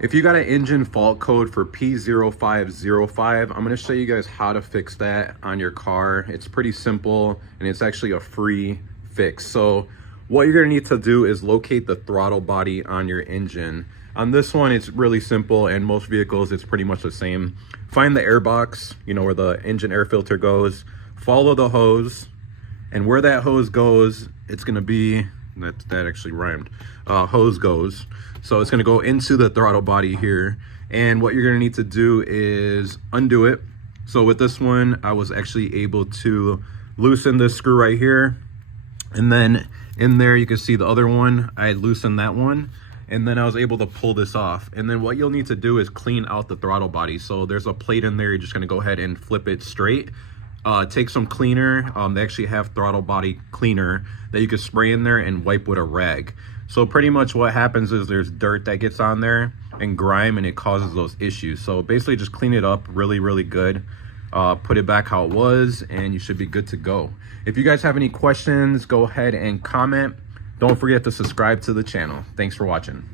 If you got an engine fault code for P0505, I'm going to show you guys how to fix that on your car. It's pretty simple and it's actually a free fix. So what you're going to need to do is locate the throttle body on your engine. On this one, it's really simple, and most vehicles, it's pretty much the same. Find the air box, you know, where the engine air filter goes. Follow the hose, and where that hose goes, it's going to be, that actually rhymed, hose goes. So it's going to go into the throttle body here, and what you're going to need to do is undo it. So with this one, I was actually able to loosen this screw right here, and then in there you can see the other one, I loosened that one, and then I was able to pull this off. And then what you'll need to do is clean out the throttle body. So there's a plate in there, you're just going to go ahead and flip it straight. Take some cleaner. They actually have throttle body cleaner that you can spray in there and wipe with a rag. So pretty much what happens is there's dirt that gets on there and grime, and it causes those issues. So basically just clean it up really good, put it back how it was, and you should be good to go. If you guys have any questions, go ahead and comment. Don't forget to subscribe to the channel. Thanks for watching.